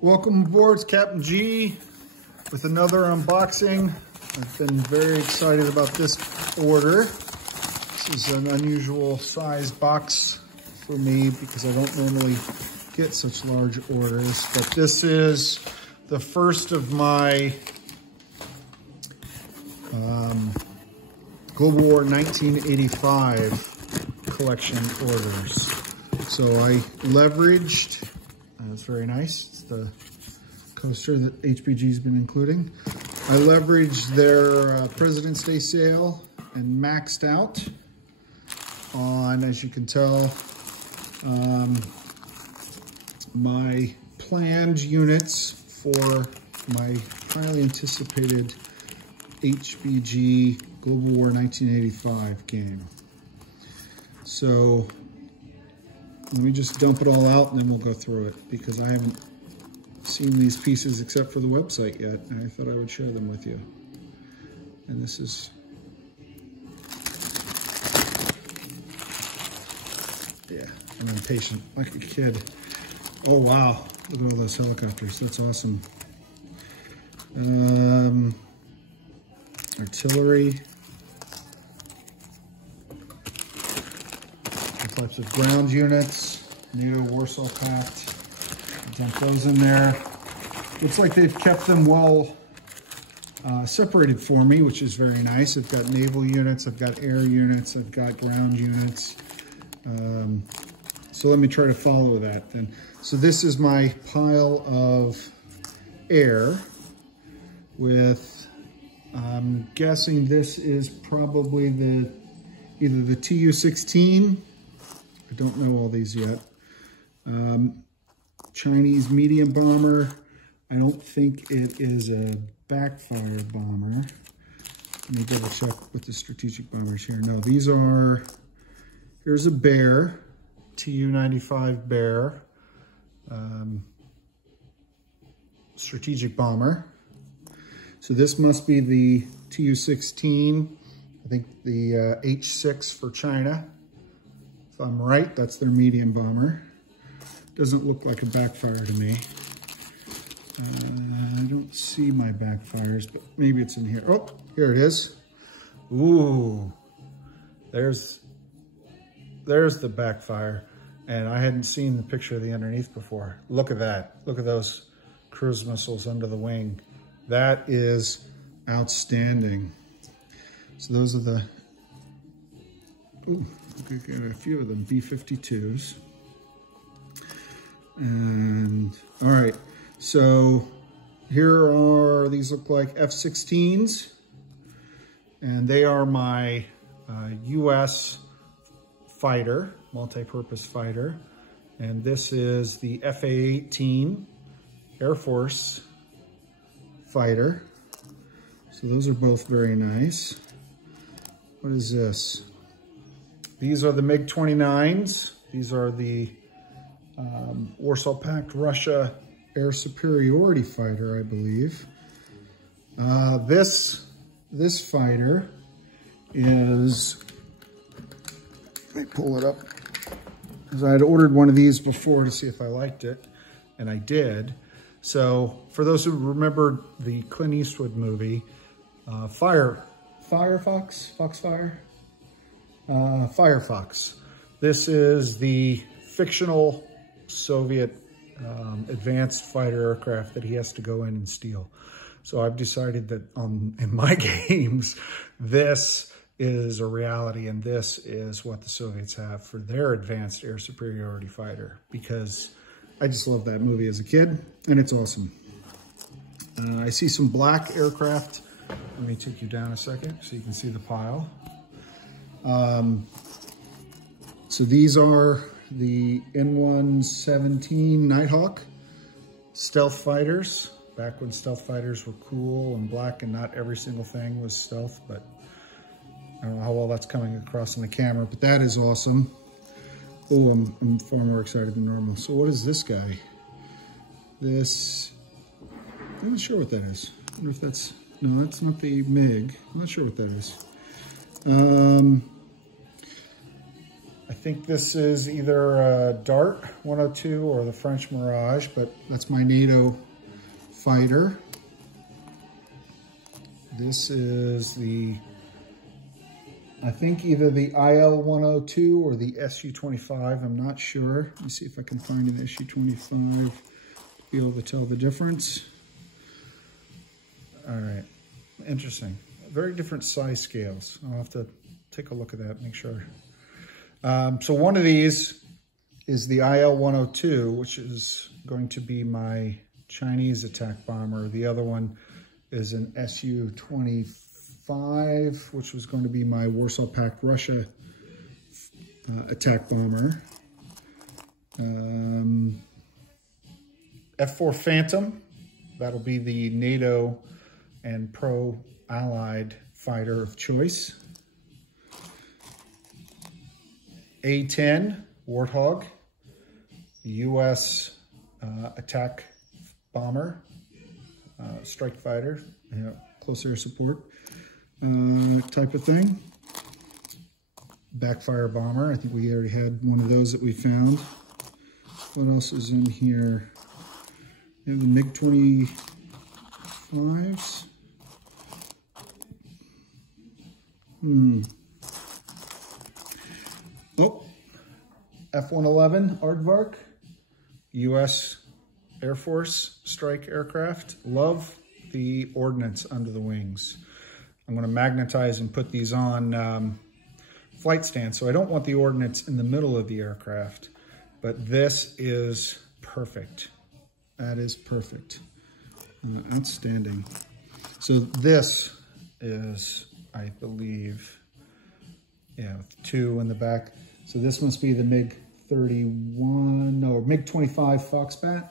Welcome aboard, it's Captain G with another unboxing. I've been very excited about this order. This is an unusual size box for me because I don't normally get such large orders, but this is the first of my Global War 1985 collection orders. So I leveraged, it's very nice, it's the coaster that HBG's been including. I leveraged their President's Day sale and maxed out on, as you can tell, my planned units for my highly anticipated HBG Global War 1985 game. So let me just dump it all out and then we'll go through it because I haven't seen these pieces except for the website yet, and I thought I would share them with you. And this is, yeah, I'm impatient like a kid. Oh wow, look at all those helicopters, that's awesome. Artillery. Types of ground units, NATO Warsaw Pact. Dump those in there. Looks like they've kept them well separated for me, which is very nice. I've got naval units, I've got air units, I've got ground units. So let me try to follow that then. So this is my pile of air with, I'm guessing this is probably either the Tu-16. I don't know all these yet. Chinese medium bomber. I don't think it is a backfire bomber. Let me double check with the strategic bombers here. No, these are, here's a Bear, Tu-95 Bear, strategic bomber. So this must be the Tu-16, I think the H6 for China. If I'm right, that's their medium bomber. Doesn't look like a backfire to me. I don't see my backfires, but maybe it's in here. Oh, here it is. Ooh, there's the backfire. And I hadn't seen the picture of the underneath before. Look at that. Look at those cruise missiles under the wing. That is outstanding. So those are the, ooh, I got a few of them, B-52s. And, all right, so here are, these look like F-16s, and they are my US fighter, multi-purpose fighter. And this is the FA-18 Air Force fighter. So those are both very nice. What is this? These are the MiG-29s. These are the Warsaw Pact Russia Air Superiority Fighter, I believe. This fighter is, let me pull it up, because I had ordered one of these before to see if I liked it, and I did. So for those who remember the Clint Eastwood movie, Firefox. This is the fictional Soviet advanced fighter aircraft that he has to go in and steal. So I've decided that in my games, this is a reality, and this is what the Soviets have for their advanced air superiority fighter, because I just love that movie as a kid, and it's awesome. I see some black aircraft. Let me take you down a second so you can see the pile. So these are the N-117 Nighthawk stealth fighters, back when stealth fighters were cool and black and not every single thing was stealth, but I don't know how well that's coming across in the camera, but that is awesome. Oh, I'm far more excited than normal. So what is this guy? This, I'm not sure what that is. I wonder if that's, no, that's not the MiG. I'm not sure what that is. I think this is either a Dart 102 or the French Mirage, but that's my NATO fighter. This is the, I think either the IL-102 or the SU-25, I'm not sure. Let me see if I can find an SU-25 to be able to tell the difference. All right, interesting. Very different size scales. I'll have to take a look at that, make sure. So one of these is the IL-102, which is going to be my Chinese attack bomber. The other one is an SU-25, which was going to be my Warsaw Pact Russia attack bomber. F-4 Phantom, that'll be the NATO and pro-allied fighter of choice. A-10 Warthog, the U.S. attack bomber, strike fighter, close air support type of thing. Backfire bomber, I think we already had one of those that we found. What else is in here? We have the MiG-25s. Oh, F-111 Aardvark, U.S. Air Force strike aircraft. Love the ordnance under the wings. I'm going to magnetize and put these on flight stands, so I don't want the ordnance in the middle of the aircraft, but this is perfect. That is perfect. Outstanding. So this is, I believe, with 2 in the back. So this must be the MiG-31 or MiG-25 Foxbat.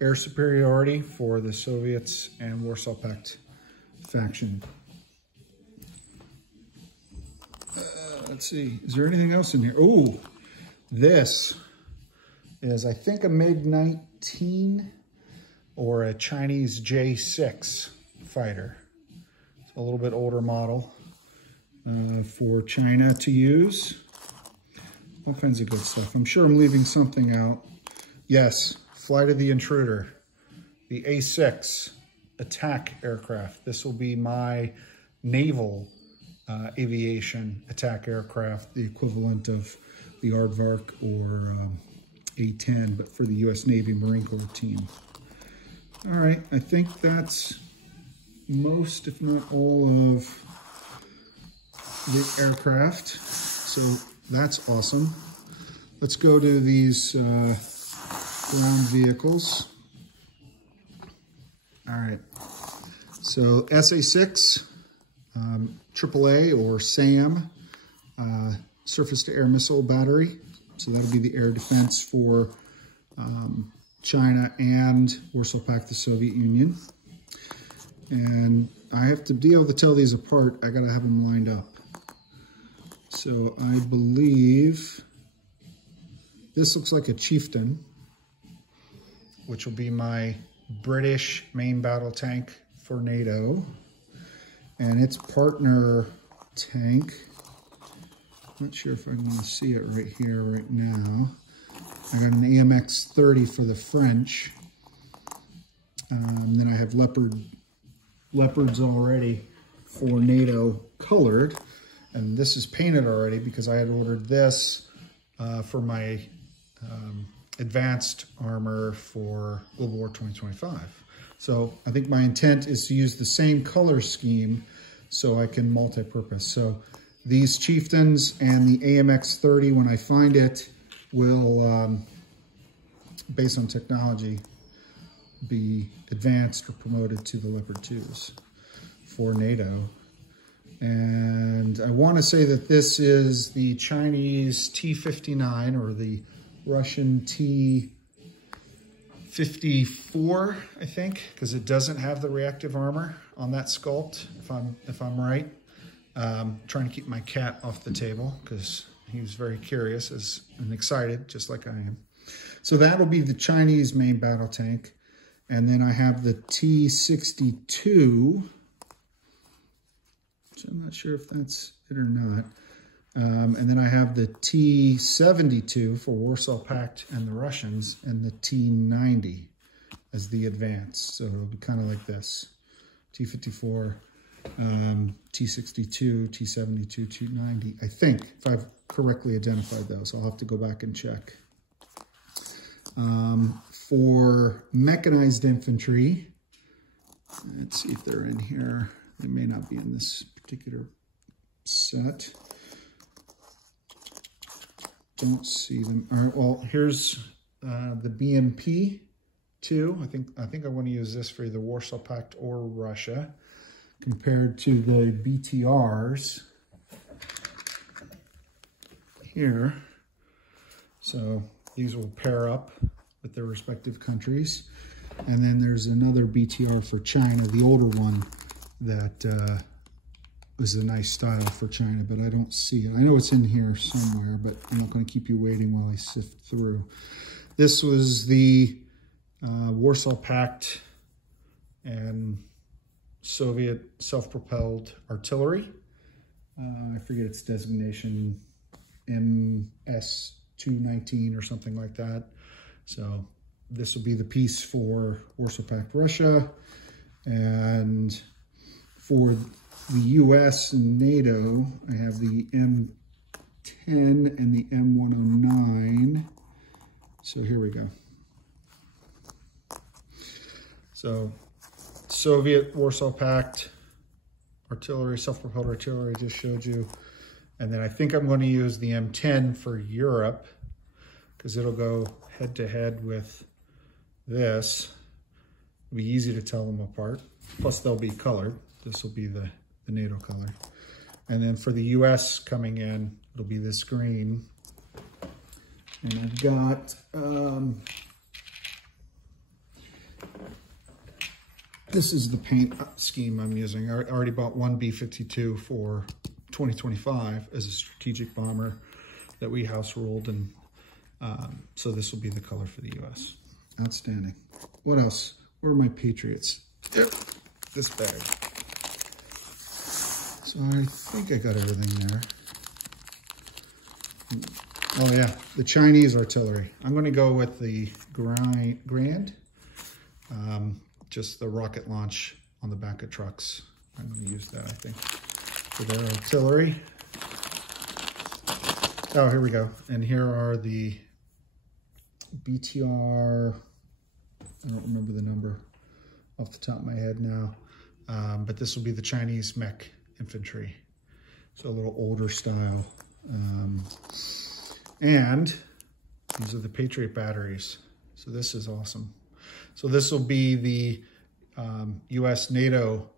Air superiority for the Soviets and Warsaw Pact faction. Let's see, is there anything else in here? Oh, this is, I think, a MiG-19 or a Chinese J6 fighter. It's a little bit older model for China to use. All kinds of good stuff. I'm sure I'm leaving something out. Yes, Flight of the Intruder, the A6 attack aircraft. This will be my naval aviation attack aircraft, the equivalent of the Aardvark or A-10, but for the U.S. Navy Marine Corps team. All right, I think that's most, if not all, of the aircraft. So that's awesome. Let's go to these ground vehicles. All right, so SA-6, AAA or SAM, surface-to-air missile battery. So that'll be the air defense for China and Warsaw Pact, the Soviet Union. And I have to be able to tell these apart. I gotta have them lined up. So I believe this looks like a Chieftain, which will be my British main battle tank for NATO. And its partner tank, not sure if I can see it right here, right now. I got an AMX-30 for the French. Then I have Leopards already for NATO colored. And this is painted already because I had ordered this for my advanced armor for Global War 2025. So I think my intent is to use the same color scheme so I can multi-purpose. So these Chieftains and the AMX-30, when I find it, will, based on technology, be advanced or promoted to the Leopard 2s for NATO. And I want to say that this is the Chinese T-59 or the Russian T-54, I think, because it doesn't have the reactive armor on that sculpt, if I'm right. Trying to keep my cat off the table because he was very curious and excited, just like I am. So that'll be the Chinese main battle tank. And then I have the T-62, which I'm not sure if that's it or not. And then I have the T-72 for Warsaw Pact and the Russians, and the T-90 as the advanced. So it'll be kind of like this. T-54, T-62, T-72, T-90, I think, if I've correctly identified those. I'll have to go back and check. For mechanized infantry, let's see if they're in here. They may not be in this particular set. Don't see them. All right, well, here's the BMP 2. I think I want to use this for either Warsaw Pact or Russia, compared to the BTRs here. So these will pair up with their respective countries. And then there's another BTR for China, the older one that was a nice style for China, but I don't see it. I know it's in here somewhere, but I'm not going to keep you waiting while I sift through. This was the Warsaw Pact and Soviet self-propelled artillery. I forget its designation, MS-219 or something like that. So this will be the piece for Warsaw Pact Russia. And for the US and NATO, I have the M10 and the M109. So here we go. So Soviet Warsaw Pact artillery, self-propelled artillery, I just showed you. And then I think I'm going to use the M10 for Europe, because it'll go head-to-head with this. It'll be easy to tell them apart. Plus they'll be colored. This will be the NATO color. And then for the US coming in, it'll be this green. And I've got, this is the paint scheme I'm using. I already bought one B-52 for 2025 as a strategic bomber that we house ruled, and so this will be the color for the US. Outstanding. What else? Where are my Patriots? Yep, this bag. So I think I got everything there. Oh yeah, the Chinese artillery. I'm going to go with the Grand, just the rocket launch on the back of trucks. I'm going to use that, I think, for their artillery. Oh, here we go. And here are the BTR, I don't remember the number off the top of my head now, but this will be the Chinese mech infantry. So a little older style. And these are the Patriot batteries. So this is awesome. So this will be the US NATO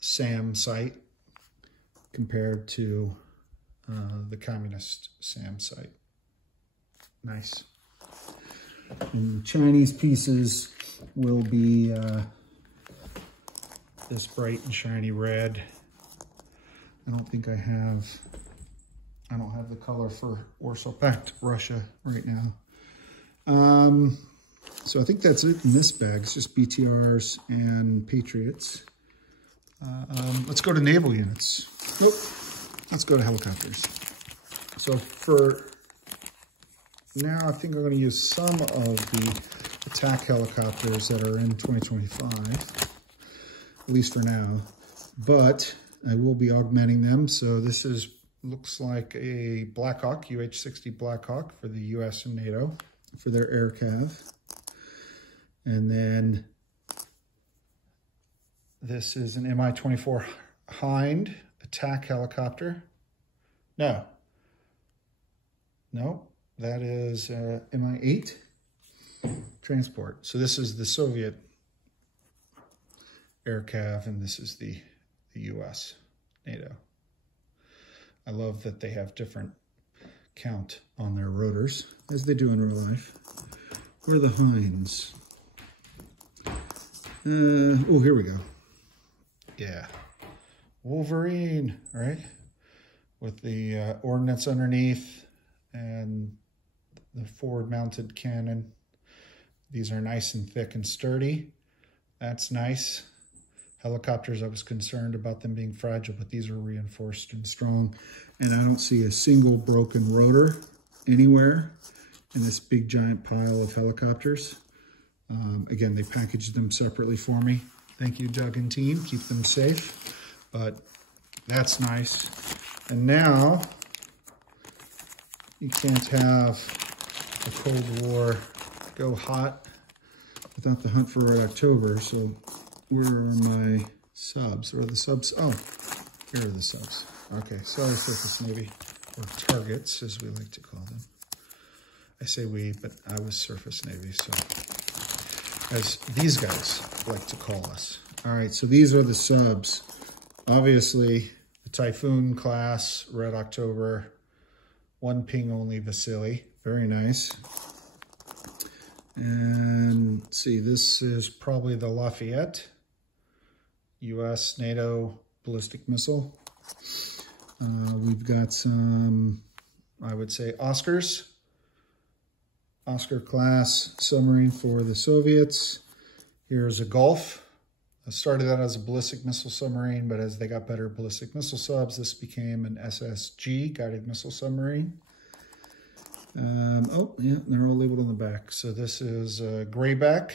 SAM site compared to the communist SAM site. Nice. And the Chinese pieces will be this bright and shiny red. I don't think I don't have the color for Warsaw Pact Russia right now. So I think that's it in this bag. It's just BTRs and Patriots. Let's go to naval units. Nope. Let's go to helicopters. So for now, I think I'm going to use some of the attack helicopters that are in 2025, at least for now. But I will be augmenting them. So this looks like a Black Hawk, UH-60 Black Hawk for the US and NATO for their air cav. And then this is an Mi-24 Hind attack helicopter. No, that is Mi-8 transport. So this is the Soviet air cav, and this is the US NATO. I love that they have different count on their rotors, as they do in real life. Where are the Hinds? Oh, here we go. Yeah. Wolverine, right? With the ordnance underneath and the forward-mounted cannon. These are nice and thick and sturdy. That's nice. helicopters. I was concerned about them being fragile, but these are reinforced and strong. And I don't see a single broken rotor anywhere in this big giant pile of helicopters. Again, they packaged them separately for me. Thank you, Doug and team. Keep them safe. But that's nice. And now, you can't have the Cold War go hot without the hunt for Red October. So where are my subs? Or the subs? Oh, here are the subs. Okay, sorry, Surface Navy, or targets, as we like to call them. I say we, but I was Surface Navy, so as these guys like to call us. All right, so these are the subs. Obviously, the Typhoon class, Red October, 1 ping only Vasily. Very nice. And let's see, this is probably the Lafayette, US NATO ballistic missile. We've got some, I would say, Oscar class submarine for the Soviets. Here's a Gulf. I started out as a ballistic missile submarine, but as they got better ballistic missile subs, this became an SSG, guided missile submarine. Oh, yeah, they're all labeled on the back. So this is a Grayback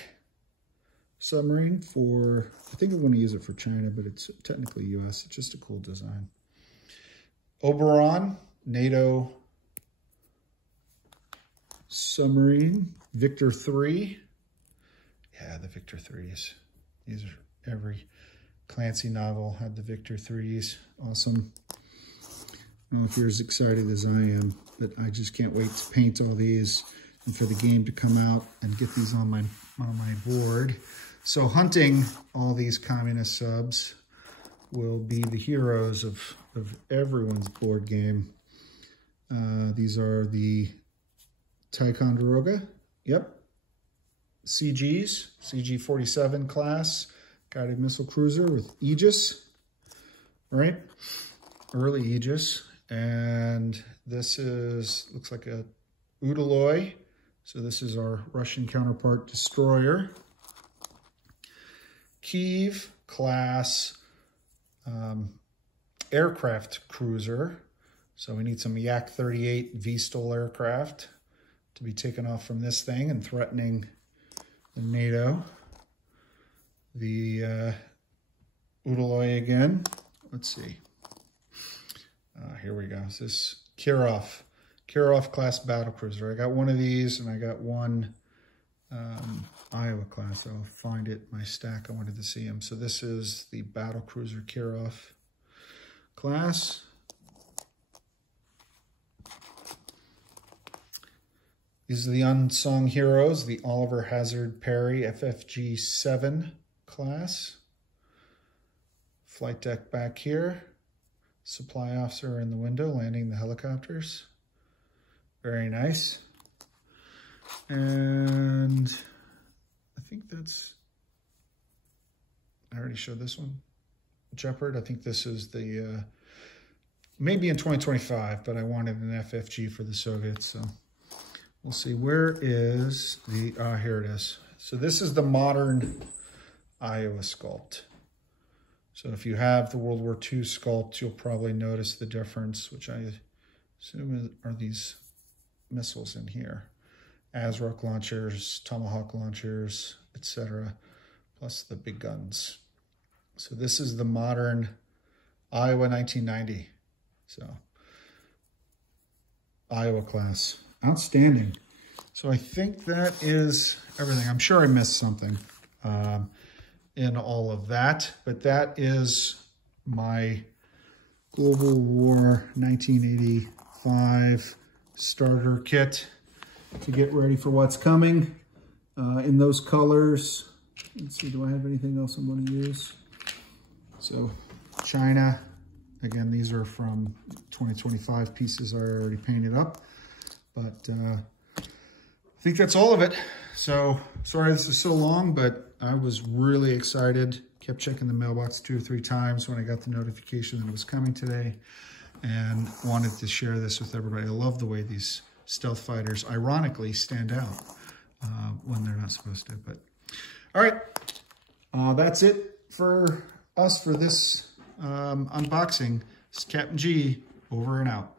submarine for, I think I want to use it for China, but it's technically US. It's just a cool design. Oberon, NATO submarine, Victor 3. Yeah, the Victor 3s. These are, every Clancy novel had the Victor 3s. Awesome. I don't know if you're as excited as I am, but I just can't wait to paint all these and for the game to come out and get these on my board. So hunting all these communist subs will be the heroes of everyone's board game. These are the Ticonderoga, yep. CGs, CG-47 class, guided missile cruiser with Aegis, right? Early Aegis. And this is, looks like a Udaloy. So this is our Russian counterpart destroyer. Kiev class aircraft cruiser. So we need some Yak-38 V-STOL aircraft to be taken off from this thing and threatening the NATO. The Udaloy again. Let's see. Here we go. This is Kirov class battle cruiser. I got one of these and I got one Iowa class. I'll find it in my stack. I wanted to see them. So this is the battle cruiser Kirov class. These are the unsung heroes, the Oliver Hazard Perry FFG 7 class. Flight deck back here. Supply officer in the window landing the helicopters. Very nice. And I think that's, I already showed this one. Jeopard, I think this is the, maybe in 2025, but I wanted an FFG for the Soviets, so we'll see. Where is the, here it is. So this is the modern Iowa sculpt. So if you have the World War II sculpt, you'll probably notice the difference, which I assume are these missiles in here. ASROC launchers, Tomahawk launchers, etc., plus the big guns. So this is the modern Iowa 1990. So Iowa class. Outstanding. So I think that is everything. I'm sure I missed something in all of that, but that is my Global War 1985 starter kit to get ready for what's coming in those colors. Let's see, do I have anything else I'm going to use? So China, again, these are from 2025 pieces I already painted up, but I think that's all of it. So sorry this is so long, but I was really excited. Kept checking the mailbox 2 or 3 times when I got the notification that it was coming today, and wanted to share this with everybody. I love the way these stealth fighters ironically stand out when they're not supposed to. But all right, that's it for us for this unboxing. This is Captain G, over and out.